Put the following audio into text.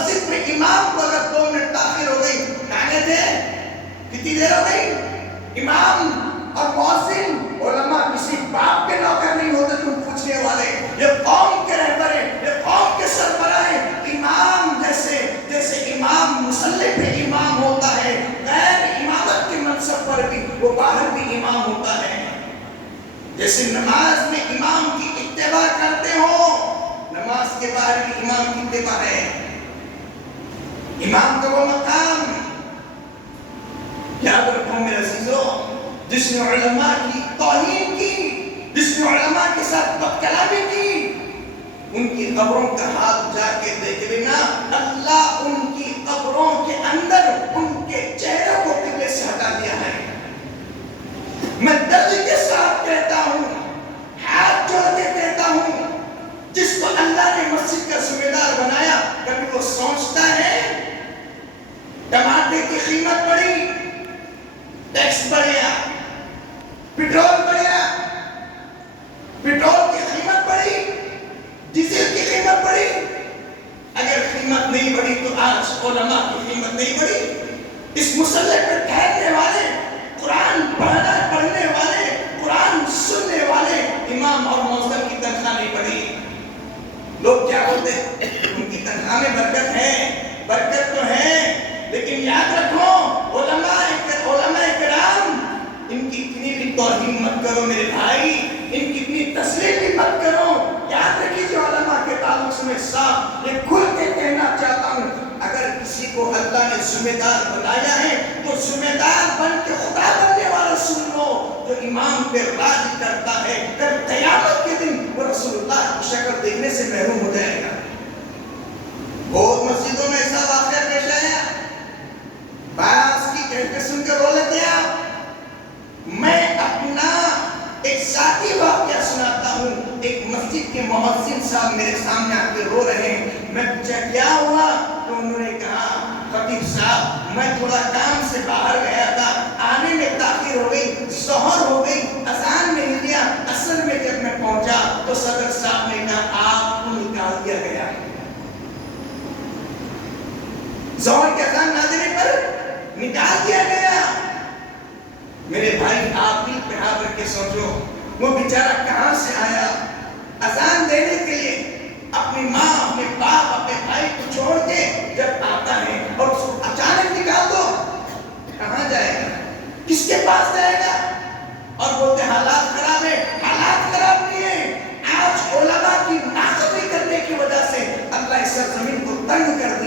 مسجد میں امام کو اگر 2 منٹ تاخیر ہو گئی، کہنے تھے کتنی دیر ہو گئی؟ امام اور مؤذن علماء کسی باپ کے نوکر نہیں ہوتے تم پوچھنے والے، یہ قوم کے رہبر ہیں، یہ قوم کے سربراہ ہیں۔ امام جیسے امام مصلی پہ امام ہوتا ہے، غیر امامت کے منصب پر بھی وہ باہر بھی امام ہوتا ہے۔ جیسے نماز میں امام کی اتباع کرتے ہو، نماز کے باہر بھی امام کی اتباع ہے۔ امام کا وہ مقام یاد رکھو میرے عزیزو، جس نے علماء کی توہین کی، جس نے علماء کے ساتھ بد کلامی کی، ان کی قبروں کا ہاتھ جا کے دیکھ لینا، اللہ ان کی قبروں کے اندر ان کے چہروں کو قبلے سے ہٹا دیا ہے۔ میں درد کے ساتھ کہتا ہوں، ہاتھ جوڑ کے کہتا ہوں، جس کو اللہ نے مسجد کا ذمہ دار بنایا، کبھی وہ سوچتا ہے ٹماٹر کی قیمت بڑھی، ٹیکس بڑھیا، پیٹرول بڑھیا، پیٹرول کی قیمت بڑھی، ڈیزل کی قیمت بڑھی؟ اگر قیمت نہیں بڑھی تو آج علماء کی قیمت نہیں بڑھی؟ اس مسلح پر ٹھہرنے والے، قرآن پڑھنے والے، قرآن سننے والے امام اور مؤذن کی تنخواہ نہیں بڑھی؟ لوگ کیا بولتے ہیں ان کی تنخواہ میں برکت ہے، برکت تو ہے، لیکن یاد رکھو علماء کرام، ان کی اتنی بھی توہین مت کرو میرے بھائی، ان کی اتنی تسلیم بھی مت کرو۔ یاد رکھیے جو علماء کے تعلق سے میں صاحب یہ کھل کے کہنا چاہتا ہوں، اگر کسی کو اللہ نے ذمہ دار بنایا ہے تو ذمہ دار بن کے خدا بننے والا سن لو، جو امام پہ راج کرتا ہے کل قیامت کے دن وہ رسول اللہ کی شکل دیکھنے سے محروم ہو جائے گا۔ بہت مسجدوں میں ایسا واقعہ پیش آیا، باس کی کہتے سن کے رو لیتے ہیں۔ میں اپنا ایک ذاتی واقعہ سناتا ہوں۔ ایک مسجد کے مؤذن صاحب میرے سامنے آ کے رو رہے ہیں، میں پوچھا کیا ہوا تو انہوں نے کہا خطیب صاحب میں تھوڑا کام سے باہر گیا تھا، آنے میں تاخیر ہو گئی، ظہر ہو گئی، اذان نہیں دیا، اصل میں جب میں پہنچا تو صدر صاحب نے کہا آپ کو نکال دیا گیا۔ ظہر کے اذان نہ دینے پر نکال دیا گیا۔ میرے بھائی آپ بھی پڑھا کر کے سوچو وہ بیچارہ کہاں سے آیا، اذان دینے کے لیے اپنی ماں، اپنے باپ، اپنے بھائی کو چھوڑ کے جب آتا ہے اور اس کو اچانک نکال دو، کہاں جائے گا، کس کے پاس جائے گا؟ اور بولتے حالات خراب ہے، حالات خراب نہیں ہے، آج علماء کی ناقدری کرنے کی وجہ سے اللہ اس سرزمین کو تنگ کر